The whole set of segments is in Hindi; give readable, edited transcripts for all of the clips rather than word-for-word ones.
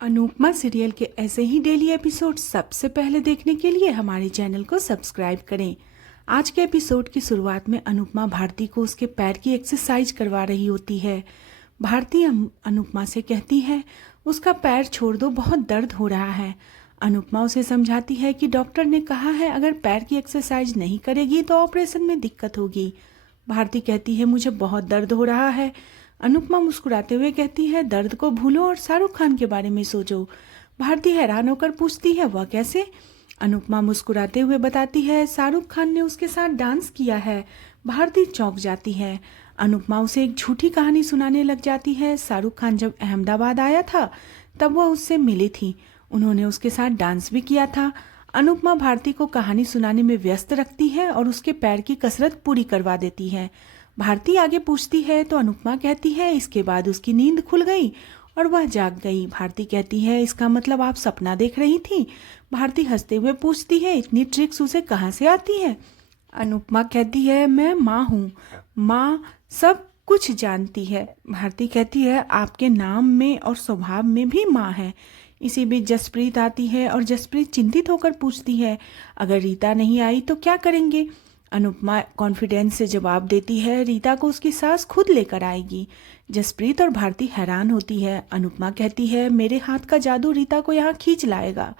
अनुपमा सीरियल के ऐसे ही डेली एपिसोड सबसे पहले देखने के लिए हमारे चैनल को सब्सक्राइब करें। आज के एपिसोड की शुरुआत में अनुपमा भारती को उसके पैर की एक्सरसाइज करवा रही होती है। भारती अनुपमा से कहती है, उसका पैर छोड़ दो, बहुत दर्द हो रहा है। अनुपमा उसे समझाती है कि डॉक्टर ने कहा है अगर पैर की एक्सरसाइज नहीं करेगी तो ऑपरेशन में दिक्कत होगी। भारती कहती है, मुझे बहुत दर्द हो रहा है। अनुपमा मुस्कुराते हुए कहती है, दर्द को भूलो और शाहरुख खान के बारे में सोचो। भारती हैरान होकर पूछती है, वह कैसे? अनुपमा मुस्कुराते हुए बताती है, शाहरुख खान ने उसके साथ डांस किया है। भारती चौंक जाती है। अनुपमा उसे एक झूठी कहानी सुनाने लग जाती है। शाहरुख खान जब अहमदाबाद आया था तब वह उससे मिली थी, उन्होंने उसके साथ डांस भी किया था। अनुपमा भारती को कहानी सुनाने में व्यस्त रखती है और उसके पैर की कसरत पूरी करवा देती है। भारती आगे पूछती है तो अनुपमा कहती है, इसके बाद उसकी नींद खुल गई और वह जाग गई। भारती कहती है, इसका मतलब आप सपना देख रही थी? भारती हंसते हुए पूछती है, इतनी ट्रिक्स उसे कहाँ से आती है? अनुपमा कहती है, मैं माँ हूँ, माँ सब कुछ जानती है। भारती कहती है, आपके नाम में और स्वभाव में भी माँ है। इसी बीच जसप्रीत आती है और जसप्रीत चिंतित होकर पूछती है, अगर रीता नहीं आई तो क्या करेंगे? अनुपमा कॉन्फिडेंस से जवाब देती है, रीता को उसकी सास खुद लेकर आएगी। जसप्रीत और भारती हैरान होती है। अनुपमा कहती है, मेरे हाथ का जादू रीता को यहाँ खींच लाएगा।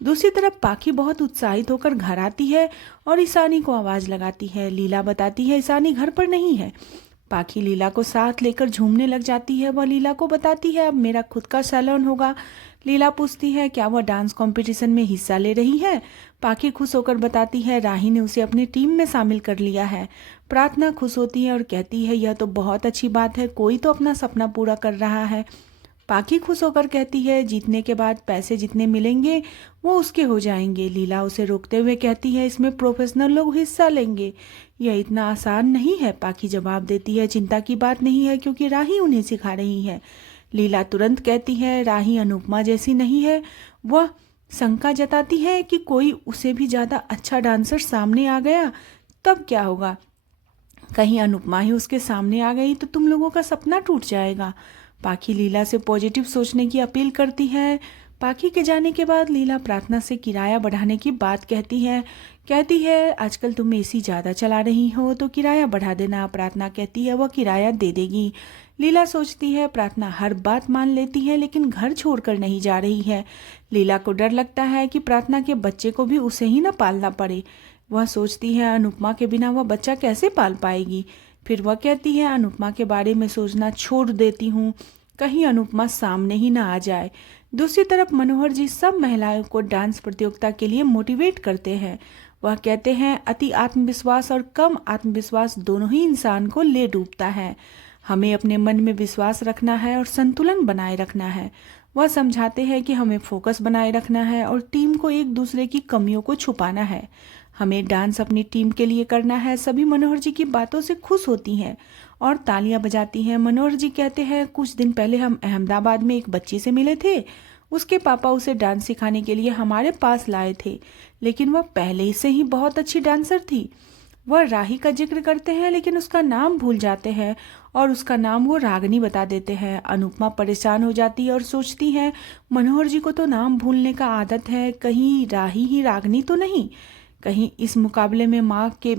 दूसरी तरफ पाखी बहुत उत्साहित होकर घर आती है और ईशानी को आवाज लगाती है। लीला बताती है ईशानी घर पर नहीं है। पाखी लीला को साथ लेकर झूमने लग जाती है। वह लीला को बताती है, अब मेरा खुद का सैलून होगा। लीला पूछती है, क्या वह डांस कंपटीशन में हिस्सा ले रही है? पाखी खुश होकर बताती है, राही ने उसे अपनी टीम में शामिल कर लिया है। प्रार्थना खुश होती है और कहती है, यह तो बहुत अच्छी बात है, कोई तो अपना सपना पूरा कर रहा है। पाखी खुश होकर कहती है, जीतने के बाद पैसे जितने मिलेंगे वो उसके हो जाएंगे। लीला उसे रोकते हुए कहती है, इसमें प्रोफेशनल लोग हिस्सा लेंगे, यह इतना आसान नहीं है। पाखी जवाब देती है, चिंता की बात नहीं है क्योंकि राही उन्हें सिखा रही है। लीला तुरंत कहती है, राही अनुपमा जैसी नहीं है। वह शंका जताती है कि कोई उसे भी ज़्यादा अच्छा डांसर सामने आ गया तब क्या होगा? कहीं अनुपमा ही उसके सामने आ गई तो तुम लोगों का सपना टूट जाएगा। पाखी लीला से पॉजिटिव सोचने की अपील करती है। पाखी के जाने के बाद लीला प्रार्थना से किराया बढ़ाने की बात कहती है, आजकल तुम एसी ज़्यादा चला रही हो तो किराया बढ़ा देना। प्रार्थना कहती है, वह किराया दे देगी। लीला सोचती है, प्रार्थना हर बात मान लेती है लेकिन घर छोड़कर नहीं जा रही है। लीला को डर लगता है कि प्रार्थना के बच्चे को भी उसे ही न पालना पड़े। वह सोचती है, अनुपमा के बिना वह बच्चा कैसे पाल पाएगी। फिर वह कहती है, अनुपमा के बारे में सोचना छोड़ देती हूँ, कहीं अनुपमा सामने ही ना आ जाए। दूसरी तरफ मनोहर जी सब महिलाओं को डांस प्रतियोगिता के लिए मोटिवेट करते हैं। वह कहते हैं, अति आत्मविश्वास और कम आत्मविश्वास दोनों ही इंसान को ले डूबता है। हमें अपने मन में विश्वास रखना है और संतुलन बनाए रखना है। वह समझाते हैं कि हमें फोकस बनाए रखना है और टीम को एक दूसरे की कमियों को छुपाना है। हमें डांस अपनी टीम के लिए करना है। सभी मनोहर जी की बातों से खुश होती हैं और तालियां बजाती हैं। मनोहर जी कहते हैं, कुछ दिन पहले हम अहमदाबाद में एक बच्ची से मिले थे। उसके पापा उसे डांस सिखाने के लिए हमारे पास लाए थे, लेकिन वह पहले से ही बहुत अच्छी डांसर थी। वह राही का जिक्र करते हैं लेकिन उसका नाम भूल जाते हैं और उसका नाम वो रागनी बता देते हैं। अनुपमा परेशान हो जाती है और सोचती है, मनोहर जी को तो नाम भूलने का आदत है, कहीं राही ही रागनी तो नहीं। कहीं इस मुकाबले में माँ के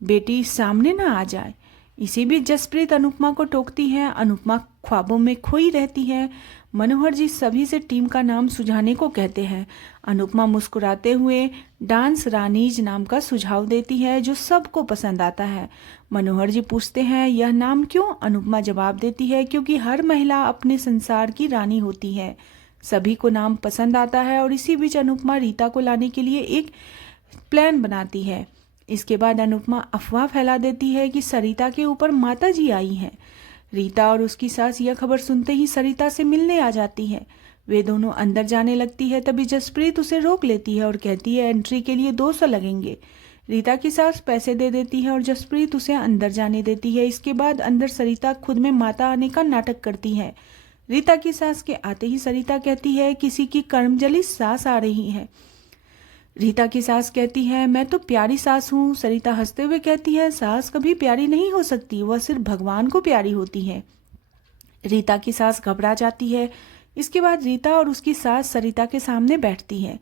बेटी सामने ना आ जाए। इसी बीच जसप्रीत अनुपमा को टोकती है। अनुपमा ख्वाबों में खोई रहती है। मनोहर जी सभी से टीम का नाम सुझाने को कहते हैं। अनुपमा मुस्कुराते हुए डांस रानीज नाम का सुझाव देती है जो सबको पसंद आता है। मनोहर जी पूछते हैं, यह नाम क्यों? अनुपमा जवाब देती है, क्योंकि हर महिला अपने संसार की रानी होती है। सभी को नाम पसंद आता है और इसी बीच अनुपमा रीता को लाने के लिए एक प्लान बनाती है। इसके बाद अनुपमा अफवाह फैला देती है कि सरिता के ऊपर माता जी आई हैं। रीता और उसकी सास यह खबर सुनते ही सरिता से मिलने आ जाती है। वे दोनों अंदर जाने लगती है, तभी जसप्रीत उसे रोक लेती है और कहती है, एंट्री के लिए 200 लगेंगे। रीता की सास पैसे दे देती है और जसप्रीत उसे अंदर जाने देती है। इसके बाद अंदर सरिता खुद में माता आने का नाटक करती है। रीता की सास के आते ही सरिता कहती है, किसी की कर्मजली सास आ रही है। रीता की सास कहती है, मैं तो प्यारी सास हूँ। सरिता हंसते हुए कहती है, सास कभी प्यारी नहीं हो सकती, वह सिर्फ भगवान को प्यारी होती है। रीता की सास घबरा जाती है। इसके बाद रीता और उसकी सास सरिता के सामने बैठती है।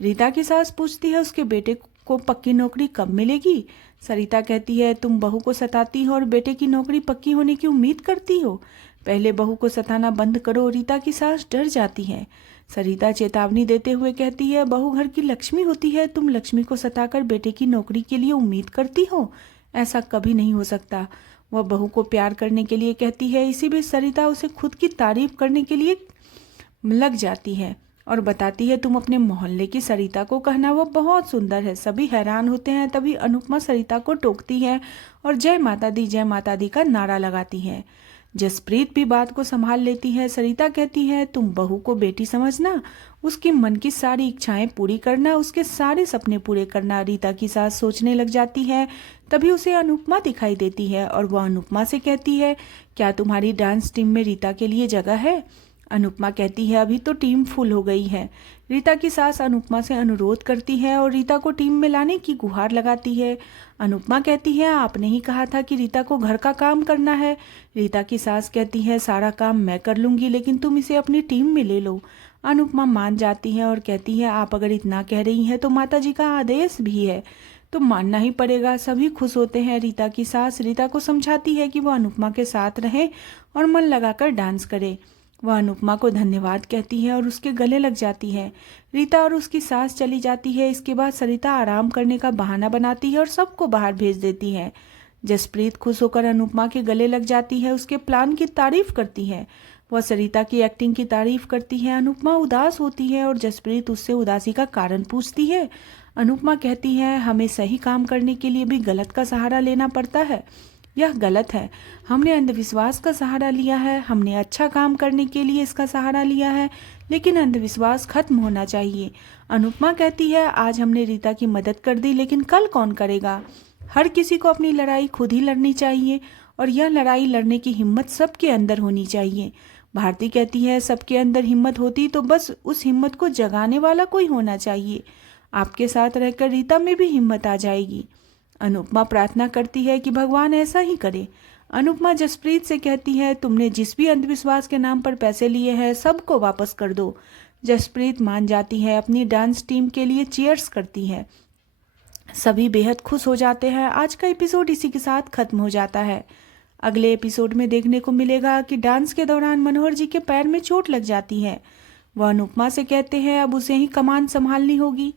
रीता की सास पूछती है उसके बेटे को पक्की नौकरी कब मिलेगी। सरिता कहती है तुम बहू को सताती हो और बेटे की नौकरी पक्की होने की उम्मीद करती हो। पहले बहू को सताना बंद करो। रीता की सास डर जाती है। सरिता चेतावनी देते हुए कहती है बहू घर की लक्ष्मी होती है, तुम लक्ष्मी को सताकर बेटे की नौकरी के लिए उम्मीद करती हो, ऐसा कभी नहीं हो सकता। वह बहू को प्यार करने के लिए कहती है। इसी बीच सरिता उसे खुद की तारीफ करने के लिए लग जाती है और बताती है तुम अपने मोहल्ले की सरिता को कहना वो बहुत सुंदर है। सभी हैरान होते हैं। तभी अनुपमा सरिता को टोकती है और जय माता दी का नारा लगाती है। जसप्रीत भी बात को संभाल लेती है। सरिता कहती है तुम बहू को बेटी समझना, उसके मन की सारी इच्छाएं पूरी करना, उसके सारे सपने पूरे करना। रीता की सास सोचने लग जाती है। तभी उसे अनुपमा दिखाई देती है और वह अनुपमा से कहती है क्या तुम्हारी डांस टीम में रीता के लिए जगह है। अनुपमा कहती है अभी तो टीम फुल हो गई है। रीता की सास अनुपमा से अनुरोध करती है और रीता को टीम में लाने की गुहार लगाती है। अनुपमा कहती है आपने ही कहा था कि रीता को घर का काम करना है। रीता की सास कहती है सारा काम मैं कर लूंगी, लेकिन तुम इसे अपनी टीम में ले लो। अनुपमा मान जाती है और कहती है आप अगर इतना कह रही हैं तो माता जी का आदेश भी है तो मानना ही पड़ेगा। सभी खुश होते हैं। रीता की सास रीता को समझाती है कि वह अनुपमा के साथ रहे और मन लगाकर डांस करे। वह अनुपमा को धन्यवाद कहती है और उसके गले लग जाती है। रीता और उसकी सास चली जाती है। इसके बाद सरिता आराम करने का बहाना बनाती है और सबको बाहर भेज देती है। जसप्रीत खुश होकर अनुपमा के गले लग जाती है, उसके प्लान की तारीफ करती है। वह सरिता की एक्टिंग की तारीफ करती है। अनुपमा उदास होती है और जसप्रीत उससे उदासी का कारण पूछती है। अनुपमा कहती है हमें सही काम करने के लिए भी गलत का सहारा लेना पड़ता है, यह गलत है। हमने अंधविश्वास का सहारा लिया है, हमने अच्छा काम करने के लिए इसका सहारा लिया है, लेकिन अंधविश्वास खत्म होना चाहिए। अनुपमा कहती है आज हमने रीता की मदद कर दी, लेकिन कल कौन करेगा। हर किसी को अपनी लड़ाई खुद ही लड़नी चाहिए और यह लड़ाई लड़ने की हिम्मत सबके अंदर होनी चाहिए। भारती कहती है सबके अंदर हिम्मत होती तो बस उस हिम्मत को जगाने वाला कोई होना चाहिए। आपके साथ रहकर रीता में भी हिम्मत आ जाएगी। अनुपमा प्रार्थना करती है कि भगवान ऐसा ही करे। अनुपमा जसप्रीत से कहती है तुमने जिस भी अंधविश्वास के नाम पर पैसे लिए हैं सबको वापस कर दो। जसप्रीत मान जाती है। अपनी डांस टीम के लिए चीयर्स करती है। सभी बेहद खुश हो जाते हैं। आज का एपिसोड इसी के साथ खत्म हो जाता है। अगले एपिसोड में देखने को मिलेगा कि डांस के दौरान मनोहर जी के पैर में चोट लग जाती है। वह अनुपमा से कहते हैं अब उसे ही कमान संभालनी होगी।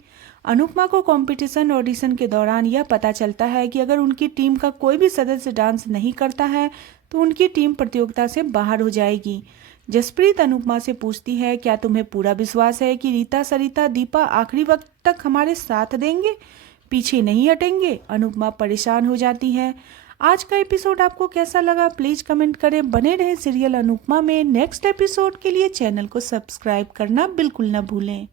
अनुपमा को कंपटीशन ऑडिशन के दौरान यह पता चलता है कि अगर उनकी टीम का कोई भी सदस्य डांस नहीं करता है तो उनकी टीम प्रतियोगिता से बाहर हो जाएगी। जसप्रीत अनुपमा से पूछती है क्या तुम्हें पूरा विश्वास है कि रीता सरिता दीपा आखिरी वक्त तक हमारे साथ देंगे, पीछे नहीं हटेंगे। अनुपमा परेशान हो जाती है। आज का एपिसोड आपको कैसा लगा प्लीज कमेंट करें। बने रहे सीरियल अनुपमा में नेक्स्ट एपिसोड के लिए चैनल को सब्सक्राइब करना बिल्कुल न भूलें।